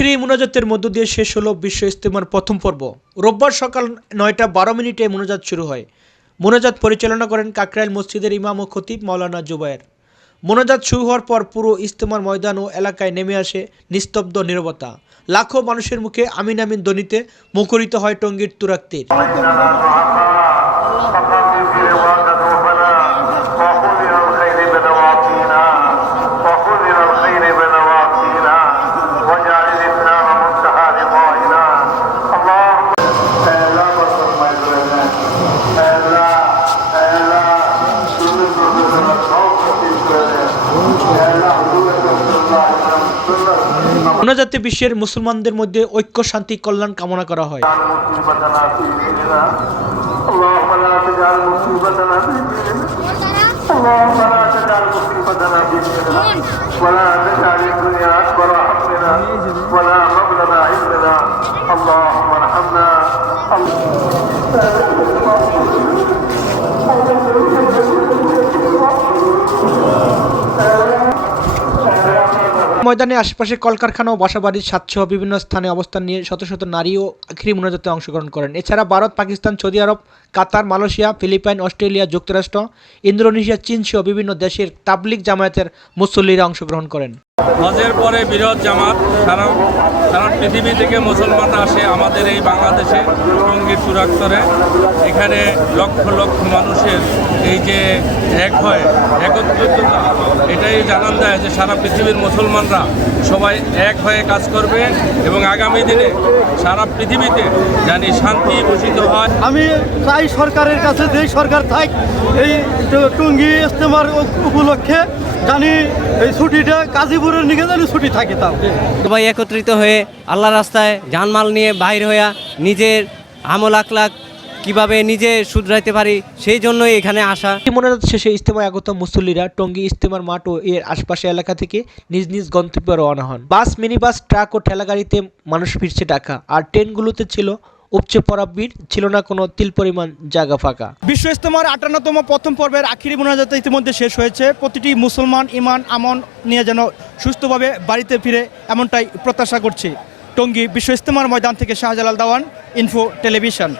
আখেরি মোনাজাতের মধ্য দিয়ে শেষ হলো বিশ্ব ইজতেমার প্রথম পর্ব। রোববার সকাল 9:12 মোনাজাত শুরু হয়। মোনাজাত পরিচালনা করেন কাকরাইল মসজিদের ইমাম ও খতিব মাওলানা জুবায়ের। মোনাজাত শুরু হওয়ার পর পুরো ইজতেমার ময়দান ও এলাকায় নেমে আসে নিস্তব্ধ নীরবতা। লাখো মানুষের মুখে আমিন আমিন ধ্বনিতে মুখরিত হয় টঙ্গীর তুরাগ তীর। মোনাজাতে বিশ্বের মুসলমানদের মধ্যে ঐক্য, শান্তি, কল্যাণ কামনা করা হয়। ময়দানে আশেপাশে কলকারখানা ও বাসাবাড়ির সাতসহ বিভিন্ন স্থানে অবস্থান নিয়ে শত শত নারী ও আখেরি মোনাজাতে অংশগ্রহণ করেন। এছাড়া ভারত, পাকিস্তান, সৌদি আরব, কাতার, মালয়েশিয়া, ফিলিপাইন, অস্ট্রেলিয়া, যুক্তরাষ্ট্র, ইন্দোনেশিয়া, চীন সহ বিভিন্ন দেশের তাবলিগ জামায়াতের মুসল্লিরা অংশগ্রহণ করেন। হজের পরে বৃহৎ জামাত সারা পৃথিবী থেকে মুসলমানরা আসে আমাদের এই বাংলাদেশে টঙ্গীর চূড়াস্তরে। এখানে লক্ষ লক্ষ মানুষের এই যে এক হয় একত্রিততা, এটাই জানান দেয় যে সারা পৃথিবীর মুসলমানরা সবাই এক হয়ে কাজ করবে এবং আগামী দিনে সারা পৃথিবীতে জানি শান্তি ঘোষিত হয়। আমি চাই সরকারের কাছে যে সরকার থাক এই টঙ্গী ইজতেমার উপলক্ষে জানি এই ছুটিটা গাজীপুরের নিকে জানি ছুটি থাকে। তাও সবাই একত্রিত হয়ে আল্লাহ রাস্তায় জানমাল নিয়ে বাইর হইয়া নিজের আমল আখলাক কিভাবে নিজে শুধরাইতে পারি সেই জন্যই এখানে আসা। মোনাজাত শেষে ইজতেমায় আগত মুসল্লিরা টঙ্গী ইজতেমার মাঠ ও এর আশপাশে এলাকা থেকে নিজ নিজ গন্তব্যে রওনা হন। বাস, মিনিবাস, ট্রাক ও ঠেলাগাড়িতে মানুষ ফিরছে ঢাকা, আর ট্রেনগুলোতে ছিল উপচে পড়া ভিড়, ছিল না কোনো তিল পরিমাণ জায়গা ফাঁকা। বিশ্ব ইজতেমার 58তম প্রথম পর্বের আখিরি মোনাজাত ইতিমধ্যে শেষ হয়েছে। প্রতিটি মুসলমান ইমান আমন নিয়ে যেন সুস্থভাবে বাড়িতে ফিরে এমনটাই প্রত্যাশা করছি। টঙ্গী বিশ্ব ইজতেমার ময়দান থেকে শাহজালাল দাওয়ান, ইনফো টেলিভিশন।